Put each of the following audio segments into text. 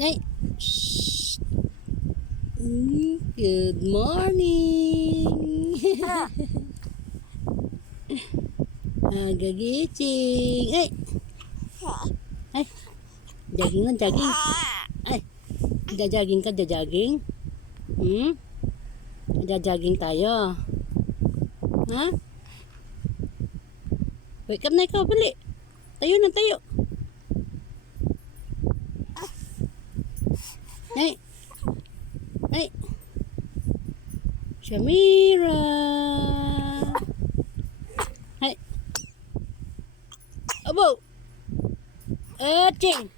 Ay. Shh. Good morning. Gagising. Ay. Ay. Jogging na, jogging. Ay. Jogging ka, jogging. Jogging tayo. Ha? Wake up na ikaw, bali. Tayo na, tayo. Ay. Ay. Shamira. Ay. Abo. Aching.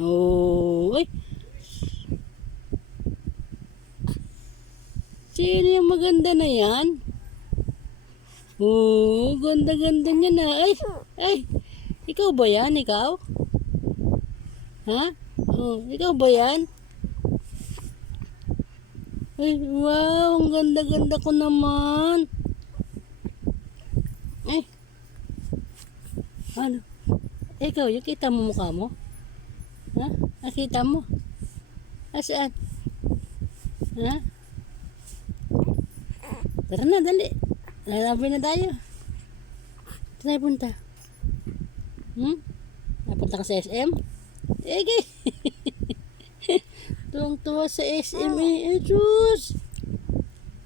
Oh. Ay. Sino yung maganda na yan? Oh, ganda-ganda niya na. Ay. Ay. Ikaw ba yan? Ikaw? Ha? Oh, ikaw ba yan? Ay, wow, ang ganda-ganda ko naman. Ay. Ano? Ikaw, yung kita mo mukha mo? Ha? Nakita mo? Asaan? Ha? Tara na, dali. Lalabay na tayo. Saan tayo punta? Napunta ka sa SM? Ege! Tuwang-tuwa sa SM eh. Diyos!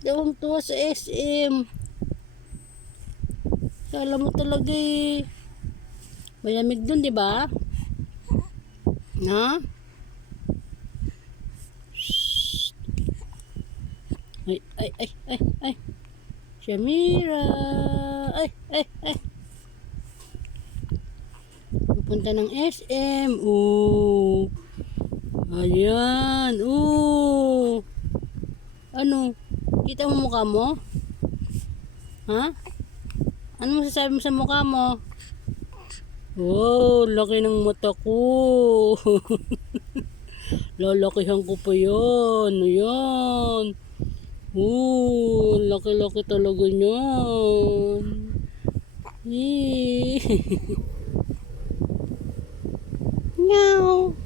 Tuwang-tuwa sa SM. Kala mo talaga eh. Malamig dun, di ba? Ha? Shhh. Ay, ay, ay, ay, ay. Shamira. Ay, ay, ay. Pupunta ng SM. Oh. Ayan. Oh. Ano? Kita mo mukha mo? Ha? Ano masasabi mo sa mukha mo? Oh, laki ng mata ko. Lalakihan ko pa yan. Ayan. Oh, laki-laki talaga niyan. Eh. Meow.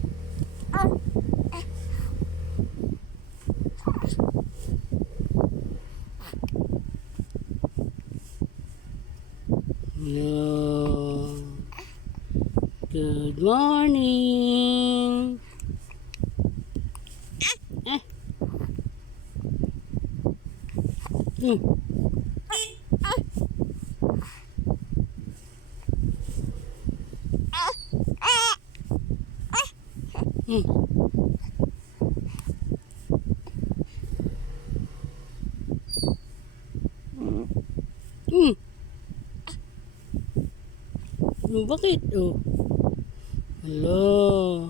No. Good morning. Mm. Mm. Mm. Bakit? Oh. Hello.